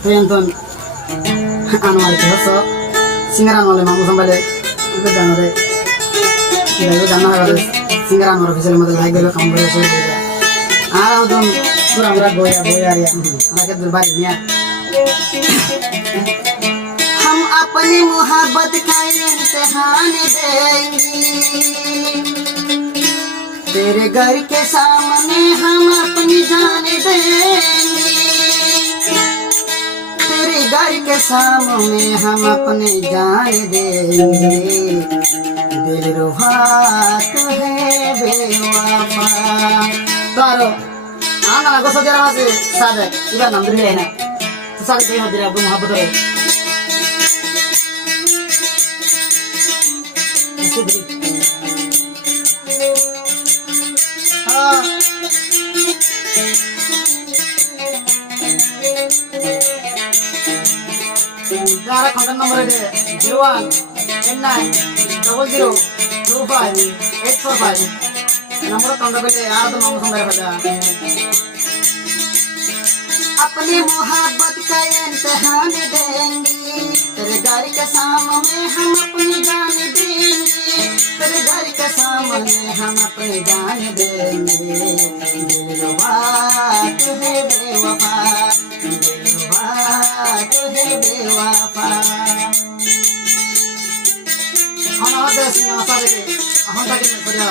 Tuyanton anual kihoso singaran wale mamu sambale itu ganore itu ganna hagare singaran wale official mode like delo kam bole share dega ara udon pura pura goya goya ya anake durbar niya हम अपनी मोहब्बत का इम्तिहान देंगे तेरे घर के सामने हम अपनी जान देंगे तेरे घर के सामने हम अपनी जान देंगे दिल रुबा तू है बेवफा तारो आना गोसो जरा से सादे इबा नाम दिले ना तो सादे पे हदिरा bu मोहब्बत है contact number is 0189002585 number contact है यार तो मामू संग रखा अपनी मोहब्बत का इम्तिहान देंगे तेरे घर के सामने हम अपनी जान देंगे तेरे घर के सामने हम अपनी जान देंगे दिलरुबा तू है बेवफा दिलरुबा तू है बेवफा हम आते हैं सिनेमा सारे के हम तक नहीं पड़ा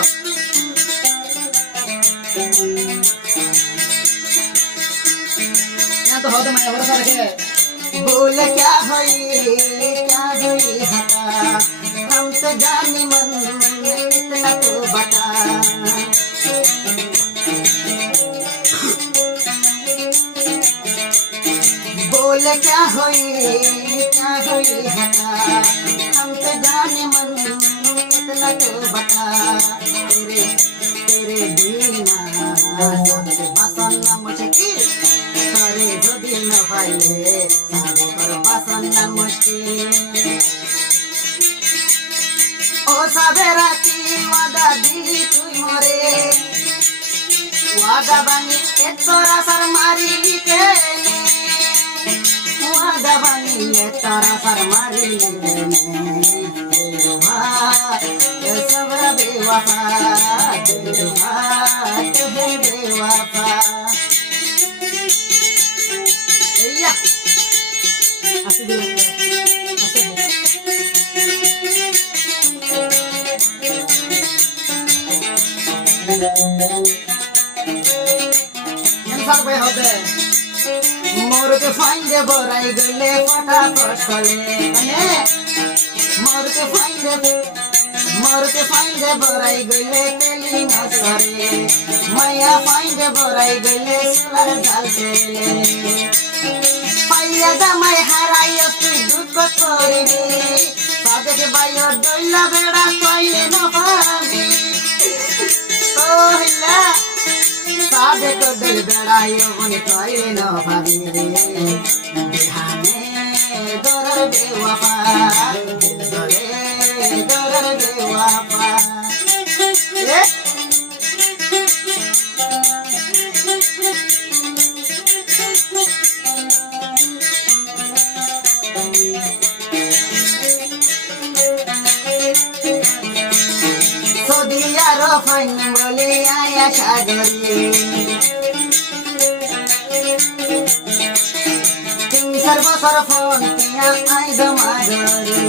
तो होते मैं और सारे के बोल क्या हुई हटा हम तो जानी मन इतना तो बता बोल क्या हुई हटा हम तो जानी मन इतना तो बता तेरे बिना सबसे पसंद मुझे करे जो दिन पाइले सादे पर पसंद मुश्किल ओ साबेरा की वादा दिली तुई मोरे वादा बानी ए तोरा सर मारी के वादा बानी ए तोरा सर मारी बेवफा ये सब बेवफा दिलरुबा तू है बेवफा así de मोर के फाइंदे बोराई गले फटाफट चले मोर के फाइंदे बोराई गले तेली नसरे माया फाइंदे बोराई गले सुलर झालते पाइया जामाई हारायो तुई दुख करिबी सादे के बायो डोइला बेड़ा कइले न पाबी ओहिला सादे को दिल बेड़ायो बने कइले न पाबी बिहाने दरर बेवफा दिल गले दरर बेवफा फाइन बोले आया सागरी तुम सर्वस्वर फोन किया आई जमागरी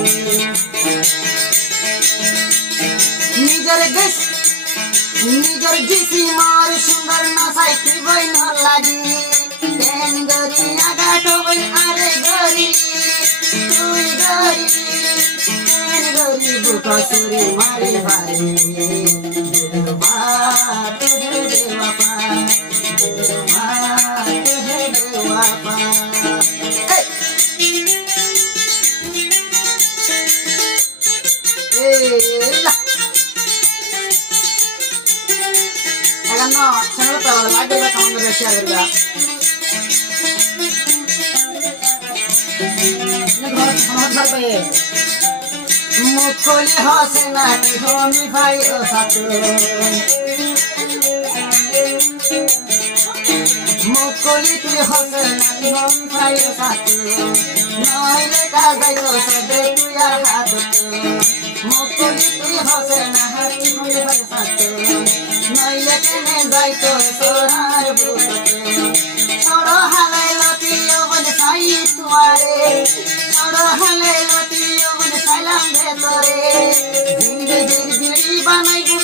निजर जिसी मार सुंदर नसाई की बोई न लागी देन गरी आगा टोबई आरे गरी तुई गरी देन गरी बुका सुरी मारी भारी दिलरुबा तू है बेवफा दिलरुबा तू है बेवफा agan no channel पे लाइक करके कमेंट करके शेयर करके ने घर समाचार पे मुखोली हसना की होमी भाई ओ साथ মুকুলি তুই হসে নাকি মন খাই সাত নইলে কাজাই তো সদে তুই আর হাত মুকুলি তুই হসে না হাতি মন খাই সাত নইলে কেনে যাই তো সোরার বুতে ছড়ো হালাই লতি ওবন সাই তুয়ারে ছড়ো হালাই লতি ওবন সাইলাম ভেতরে জিন্দগির বিড়ি বানাইবো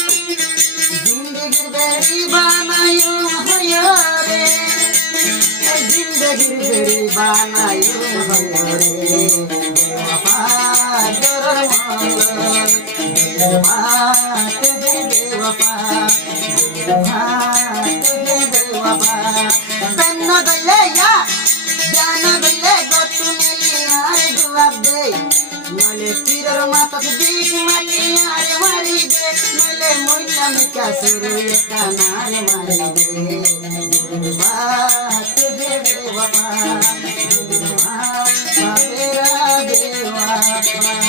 জিন্দগির বেড়ি বানাইও হয়রে জিন্দগির বেড়ি বানাইও হয়রে বেওয়াফা দরর মঙ্গল বেওয়াফা হে বেওয়াফা বেওয়াফা তন্ন গলে ইয়া জান গলে গতু নেলি আর জবাব দে নলে তীরের মাথা দিক মাটি আর মারি দে নলে মইলা মিকা সুরে কানাল মারি দে বাত হে বেওয়াফা বেওয়াফা বেরা বেওয়াফা